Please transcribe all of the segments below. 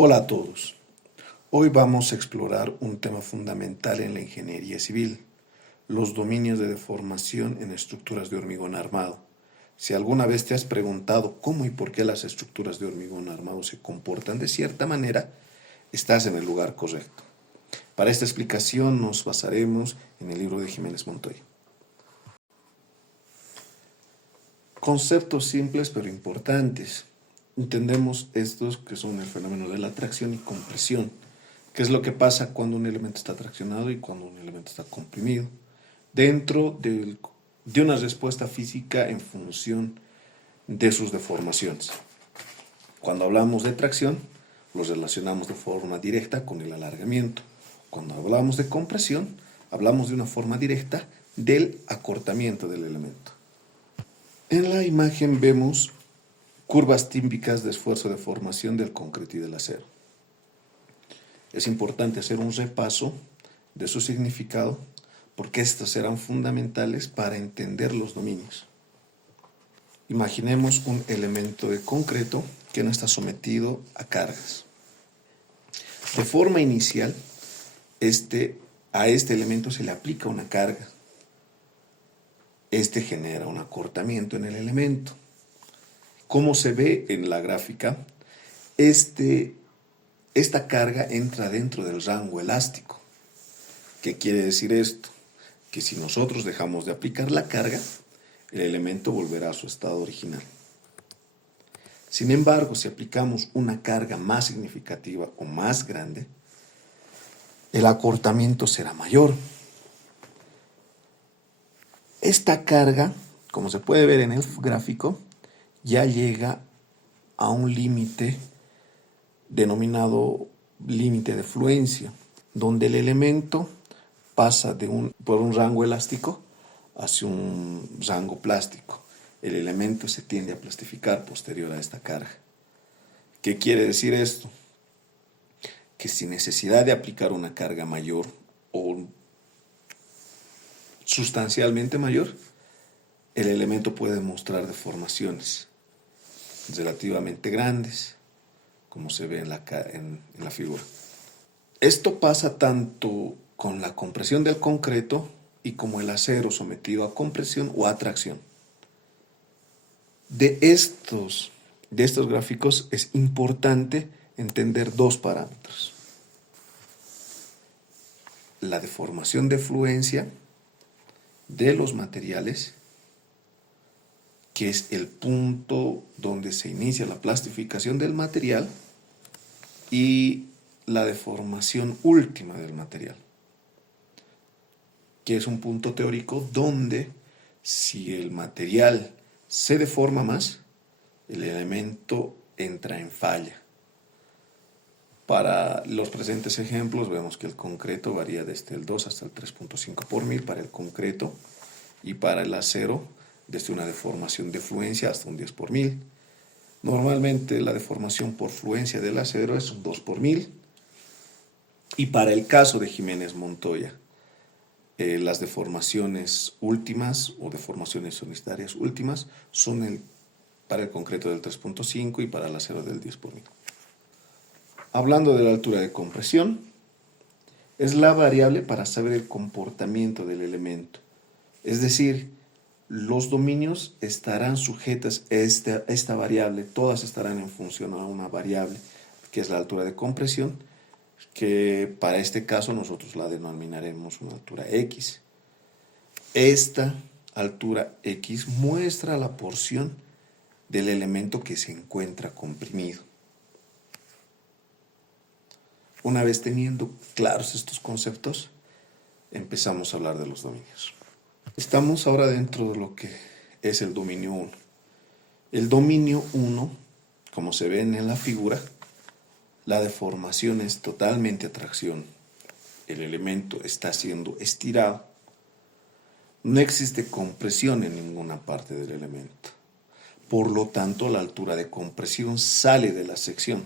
Hola a todos. Hoy vamos a explorar un tema fundamental en la ingeniería civil, los dominios de deformación en estructuras de hormigón armado. Si alguna vez te has preguntado cómo y por qué las estructuras de hormigón armado se comportan de cierta manera, estás en el lugar correcto. Para esta explicación nos basaremos en el libro de Jiménez Montoya. Conceptos simples pero importantes. Entendemos estos que son el fenómeno de la tracción y compresión. ¿Qué es lo que pasa cuando un elemento está traccionado y cuando un elemento está comprimido? Dentro de una respuesta física en función de sus deformaciones. Cuando hablamos de tracción, los relacionamos de forma directa con el alargamiento. Cuando hablamos de compresión, hablamos de una forma directa del acortamiento del elemento. En la imagen vemos curvas típicas de esfuerzo de formación del concreto y del acero. Es importante hacer un repaso de su significado porque estos serán fundamentales para entender los dominios. Imaginemos un elemento de concreto que no está sometido a cargas. De forma inicial, a este elemento se le aplica una carga. Este genera un acortamiento en el elemento. Como se ve en la gráfica, esta carga entra dentro del rango elástico. ¿Qué quiere decir esto? Que si nosotros dejamos de aplicar la carga, el elemento volverá a su estado original. Sin embargo, si aplicamos una carga más significativa o más grande, el acortamiento será mayor. Esta carga, como se puede ver en el gráfico, ya llega a un límite denominado límite de fluencia, donde el elemento pasa por un rango elástico hacia un rango plástico. El elemento se tiende a plastificar posterior a esta carga. ¿Qué quiere decir esto? Que sin necesidad de aplicar una carga mayor o sustancialmente mayor, el elemento puede mostrar deformaciones relativamente grandes, como se ve en la figura. Esto pasa tanto con la compresión del concreto y como el acero sometido a compresión o a tracción. De estos gráficos es importante entender dos parámetros. La deformación de fluencia de los materiales, que es el punto donde se inicia la plastificación del material, y la deformación última del material, que es un punto teórico donde si el material se deforma más, el elemento entra en falla. Para los presentes ejemplos vemos que el concreto varía desde el 2 hasta el 3.5 por mil para el concreto y para el acero desde una deformación de fluencia hasta un 10 por mil. Normalmente la deformación por fluencia del acero es un 2 por mil. Y para el caso de Jiménez Montoya, las deformaciones últimas o deformaciones unitarias últimas son para el concreto del 3.5 y para el acero del 10 por mil. Hablando de la altura de compresión, es la variable para saber el comportamiento del elemento. Es decir, los dominios estarán sujetos a esta variable, todas estarán en función a una variable, que es la altura de compresión, que para este caso nosotros la denominaremos una altura X. Esta altura X muestra la porción del elemento que se encuentra comprimido. Una vez teniendo claros estos conceptos, empezamos a hablar de los dominios. Estamos ahora dentro de lo que es el dominio 1. El dominio 1, como se ve en la figura, la deformación es totalmente a tracción. El elemento está siendo estirado. No existe compresión en ninguna parte del elemento. Por lo tanto, la altura de compresión sale de la sección,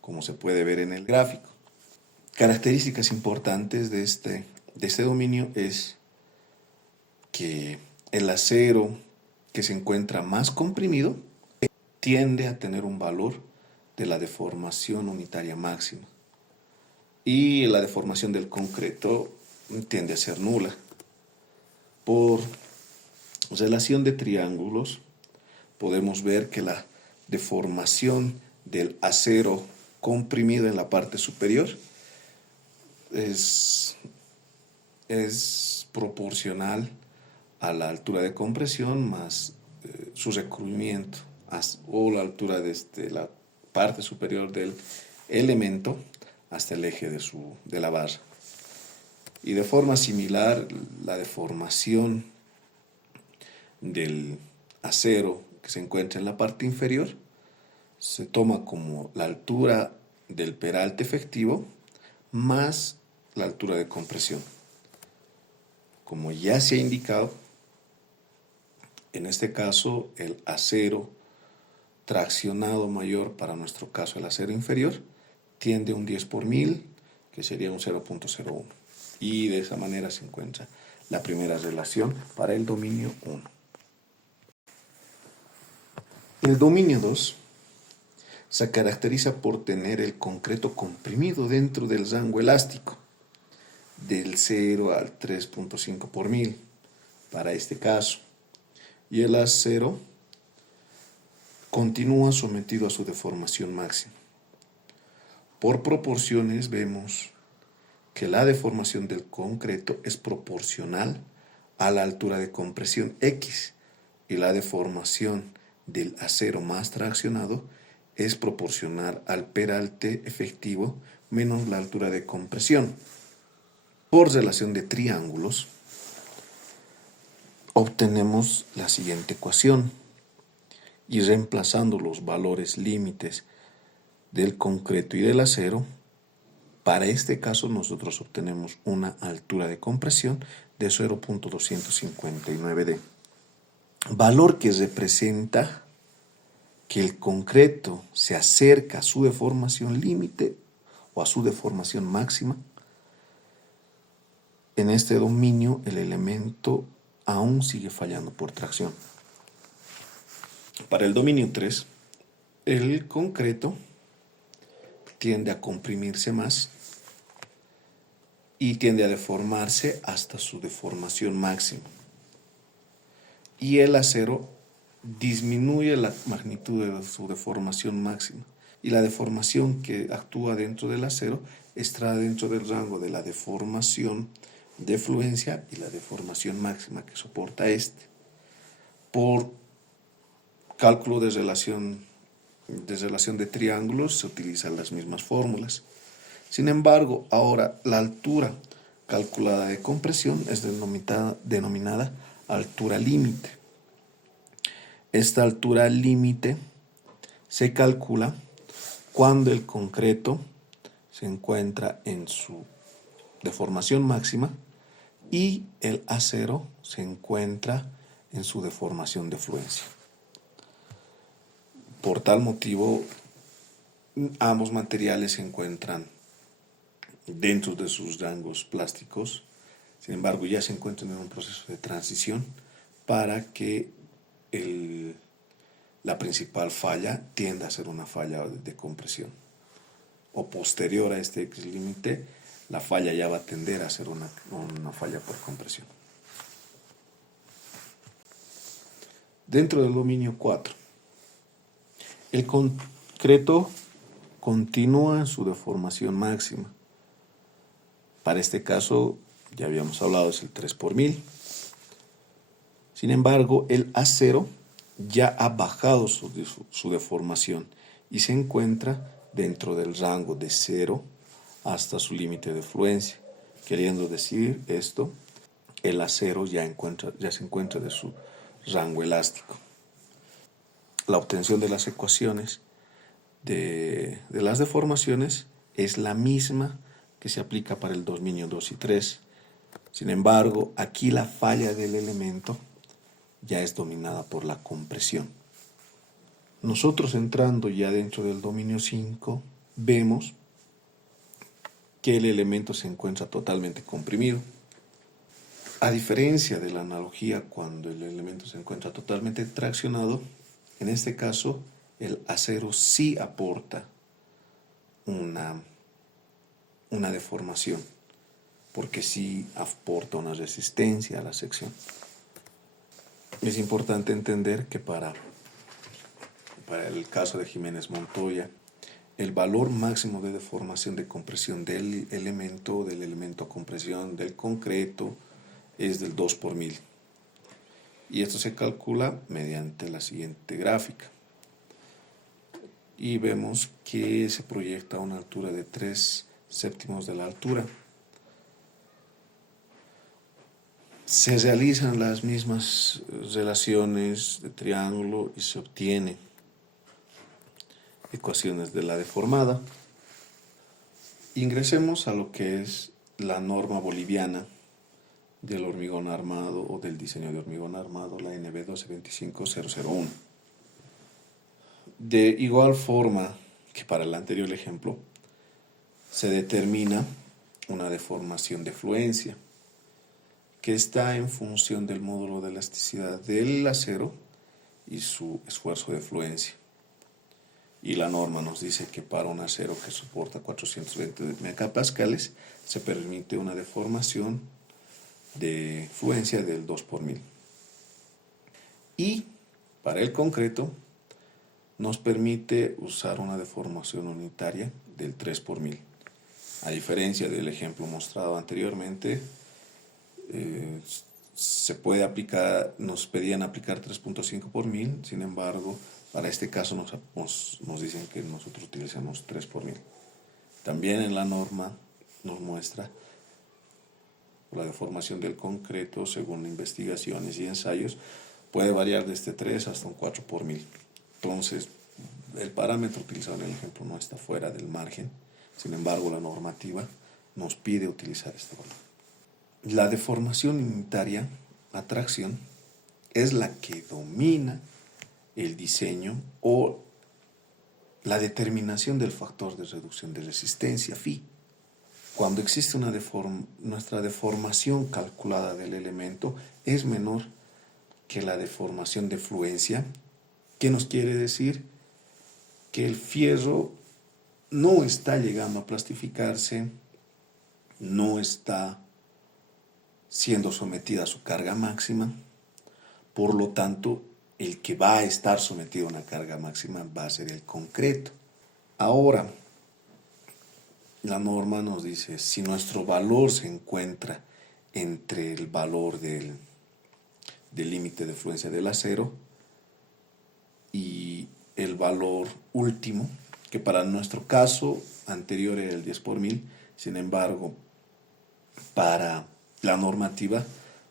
como se puede ver en el gráfico. Características importantes de este dominio es que el acero que se encuentra más comprimido tiende a tener un valor de la deformación unitaria máxima. Y la deformación del concreto tiende a ser nula. Por relación de triángulos, podemos ver que la deformación del acero comprimido en la parte superior es proporcional a la altura de compresión más su recubrimiento o la altura desde la parte superior del elemento hasta el eje de la barra. Y de forma similar, la deformación del acero que se encuentra en la parte inferior se toma como la altura del peralte efectivo más la altura de compresión. Como ya se ha indicado, en este caso el acero traccionado mayor, para nuestro caso el acero inferior, tiende a un 10 por mil, que sería un 0.01. Y de esa manera se encuentra la primera relación para el dominio 1. El dominio 2 se caracteriza por tener el concreto comprimido dentro del rango elástico, del 0 al 3.5 por mil, para este caso. Y el acero continúa sometido a su deformación máxima. Por proporciones vemos que la deformación del concreto es proporcional a la altura de compresión X y la deformación del acero más traccionado es proporcional al peralte efectivo menos la altura de compresión. Por relación de triángulos, obtenemos la siguiente ecuación y reemplazando los valores límites del concreto y del acero, para este caso nosotros obtenemos una altura de compresión de 0.259D, valor que representa que el concreto se acerca a su deformación límite o a su deformación máxima. En este dominio el elemento aún sigue fallando por tracción. Para el dominio 3, el concreto tiende a comprimirse más y tiende a deformarse hasta su deformación máxima. Y el acero disminuye la magnitud de su deformación máxima. Y la deformación que actúa dentro del acero está dentro del rango de la deformación de fluencia y la deformación máxima que soporta este. Por cálculo de relación de triángulos se utilizan las mismas fórmulas. Sin embargo, ahora la altura calculada de compresión es denominada altura límite. Esta altura límite se calcula cuando el concreto se encuentra en su deformación máxima y el acero se encuentra en su deformación de fluencia. Por tal motivo, ambos materiales se encuentran dentro de sus rangos plásticos, sin embargo ya se encuentran en un proceso de transición para que la principal falla tienda a ser una falla de compresión. O posterior a este X límite, la falla ya va a tender a ser una falla por compresión. Dentro del dominio 4, el concreto continúa en su deformación máxima. Para este caso, ya habíamos hablado, es el 3 por mil. Sin embargo, el acero ya ha bajado su deformación y se encuentra dentro del rango de 0 hasta su límite de fluencia. Queriendo decir esto, el acero ya se encuentra de su rango elástico. La obtención de las ecuaciones de las deformaciones es la misma que se aplica para el dominio 2 y 3. Sin embargo, aquí la falla del elemento ya es dominada por la compresión. Nosotros entrando ya dentro del dominio 5, vemos que el elemento se encuentra totalmente comprimido. A diferencia de la analogía cuando el elemento se encuentra totalmente traccionado, en este caso el acero sí aporta una deformación, porque sí aporta una resistencia a la sección. Es importante entender que para el caso de Jiménez Montoya, el valor máximo de deformación de compresión del elemento compresión del concreto es del 2 por 1000. Y esto se calcula mediante la siguiente gráfica. Y vemos que se proyecta a una altura de 3/7 de la altura. Se realizan las mismas relaciones de triángulo y se obtiene ecuaciones de la deformada. Ingresemos a lo que es la norma boliviana del hormigón armado o del diseño de hormigón armado, la NB 1225001. De igual forma que para el anterior ejemplo, se determina una deformación de fluencia que está en función del módulo de elasticidad del acero y su esfuerzo de fluencia. Y la norma nos dice que para un acero que soporta 420 megapascales se permite una deformación de fluencia del 2 por 1000. Y para el concreto nos permite usar una deformación unitaria del 3 por 1000. A diferencia del ejemplo mostrado anteriormente, se puede aplicar, nos pedían aplicar 3.5 por 1000, sin embargo, para este caso nos dicen que nosotros utilizamos 3 por 1000. También en la norma nos muestra la deformación del concreto, según investigaciones y ensayos, puede variar desde 3 hasta un 4 por 1000. Entonces, el parámetro utilizado en el ejemplo no está fuera del margen, sin embargo, la normativa nos pide utilizar este valor. La deformación unitaria a tracción es la que domina el diseño o la determinación del factor de reducción de resistencia, phi. Cuando existe nuestra deformación calculada del elemento es menor que la deformación de fluencia. ¿Qué nos quiere decir? Que el fierro no está llegando a plastificarse, no está siendo sometida a su carga máxima, por lo tanto, el que va a estar sometido a una carga máxima va a ser el concreto. Ahora, la norma nos dice, si nuestro valor se encuentra entre el valor del límite de fluencia del acero y el valor último, que para nuestro caso anterior era el 10 por 1000, sin embargo, para la normativa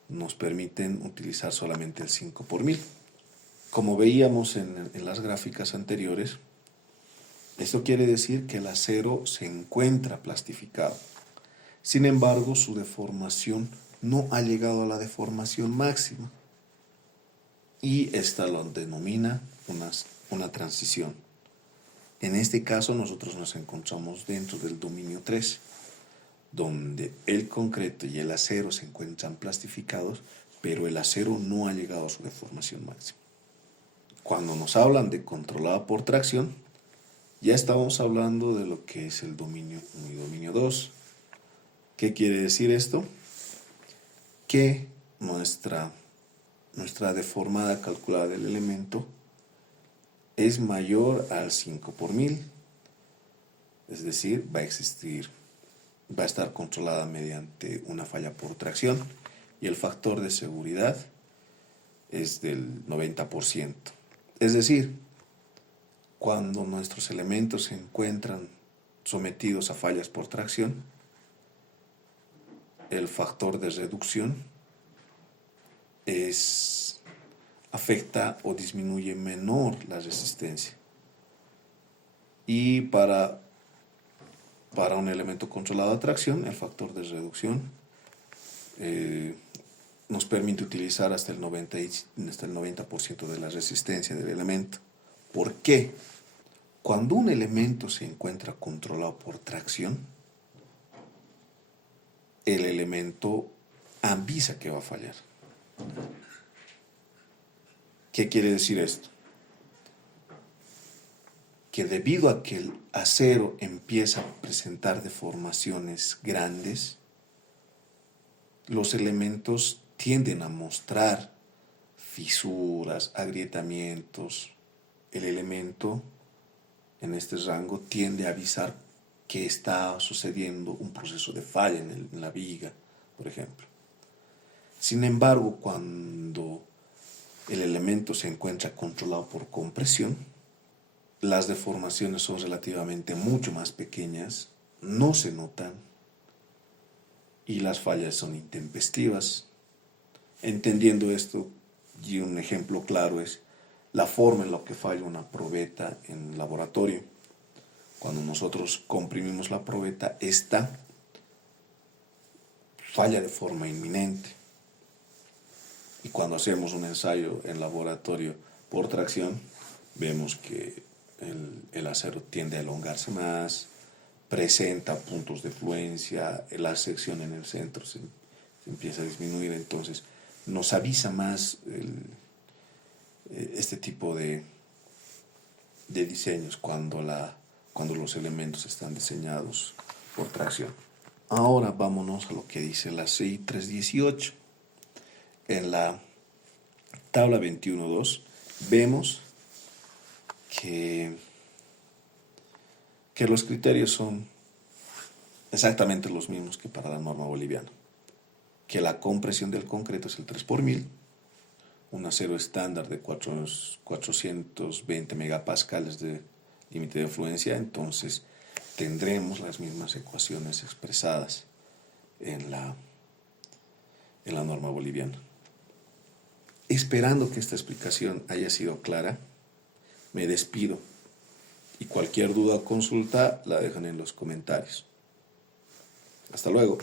nos permiten utilizar solamente el 5 por 1000. Como veíamos en las gráficas anteriores, esto quiere decir que el acero se encuentra plastificado. Sin embargo, su deformación no ha llegado a la deformación máxima y esta lo denomina una transición. En este caso nosotros nos encontramos dentro del dominio 3, donde el concreto y el acero se encuentran plastificados, pero el acero no ha llegado a su deformación máxima. Cuando nos hablan de controlada por tracción, ya estamos hablando de lo que es el dominio 1 y dominio 2. ¿Qué quiere decir esto? Que nuestra deformada calculada del elemento es mayor al 5 por 1000, es decir, va a estar controlada mediante una falla por tracción y el factor de seguridad es del 90%. Es decir, cuando nuestros elementos se encuentran sometidos a fallas por tracción, el factor de reducción afecta o disminuye menor la resistencia. Y para un elemento controlado a tracción, el factor de reducción nos permite utilizar hasta el 90% de la resistencia del elemento. ¿Por qué? Cuando un elemento se encuentra controlado por tracción, el elemento avisa que va a fallar. ¿Qué quiere decir esto? que debido a que el acero empieza a presentar deformaciones grandes, los elementos tienden a mostrar fisuras, agrietamientos. El elemento en este rango tiende a avisar que está sucediendo un proceso de falla en la viga, por ejemplo. Sin embargo, cuando el elemento se encuentra controlado por compresión, las deformaciones son relativamente mucho más pequeñas, no se notan y las fallas son intempestivas. Entendiendo esto, y un ejemplo claro es la forma en la que falla una probeta en laboratorio. Cuando nosotros comprimimos la probeta, esta falla de forma inminente. Y cuando hacemos un ensayo en laboratorio por tracción, vemos que el acero tiende a elongarse más, presenta puntos de fluencia, la sección en el centro se empieza a disminuir, entonces nos avisa más este tipo de diseños cuando los elementos están diseñados por tracción. Ahora vámonos a lo que dice la CI 318. En la tabla 21.2 vemos que los criterios son exactamente los mismos que para la norma boliviana. Que la compresión del concreto es el 3 por 1000, un acero estándar de 420 megapascales de límite de fluencia, entonces tendremos las mismas ecuaciones expresadas en la norma boliviana. Esperando que esta explicación haya sido clara, me despido y cualquier duda o consulta la dejan en los comentarios. Hasta luego.